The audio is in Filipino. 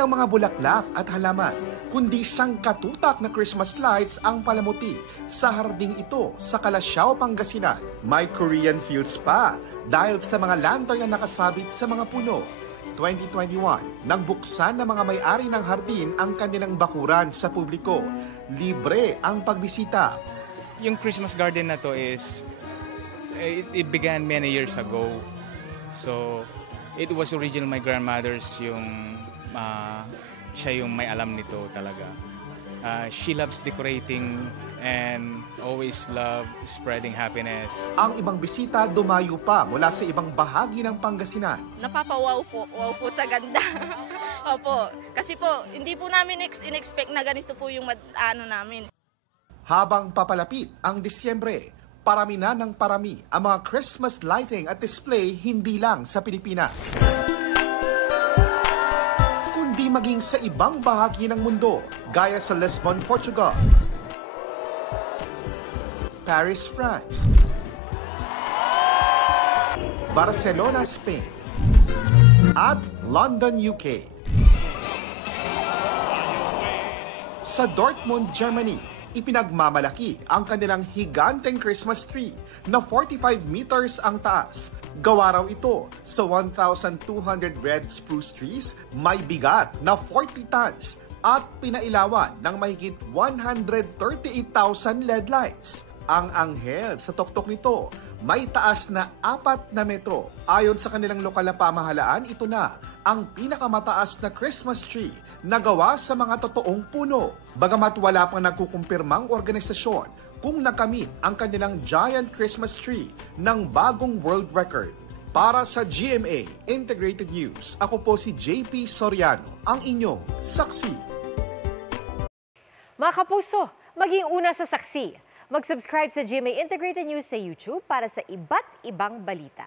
lang mga bulaklak at halaman, kundi sangkatutak na Christmas lights ang palamuti sa harding ito sa Calasiao, Pangasinan. May Korean feels pa dahil sa mga lantern na nakasabit sa mga puno. 2021, nang buksan ng mga may-ari ng hardin ang kanilang bakuran sa publiko. Libre ang pagbisita. Yung Christmas garden na to is, it began many years ago. So, it was original my grandmother's siya yung may alam nito talaga. She loves decorating and always love spreading happiness. Ang ibang bisita dumayo pa mula sa ibang bahagi ng Pangasinan. Napapawaw po, wow po sa ganda. Opo, kasi po, hindi po namin in-expect na ganito po yung namin. Habang papalapit ang Disyembre, parami na ng parami ang mga Christmas lighting at display hindi lang sa Pilipinas, kundi maging sa ibang bahagi ng mundo, gaya sa Lisbon, Portugal, Paris, France, Barcelona, Spain, at London, UK. Sa Dortmund, Germany, ipinagmamalaki ang kanilang higanteng Christmas tree na 45 meters ang taas. Gawa raw ito sa 1,200 red spruce trees, may bigat na 40 tons at pinailawan ng mahigit 138,000 LED lights. Ang anghel sa tuktok nito may taas na 4 na metro. Ayon sa kanilang lokal na pamahalaan, ito na ang pinakamataas na Christmas tree na gawa sa mga totoong puno. Bagamat wala pang nagkukumpirmang organisasyon kung nakamit ang kanilang giant Christmas tree ng bagong world record. Para sa GMA Integrated News, ako po si JP Soriano, ang inyong saksi. Mga kapuso, maging una sa saksi. Mag-subscribe sa GMA Integrated News sa YouTube para sa iba't ibang balita.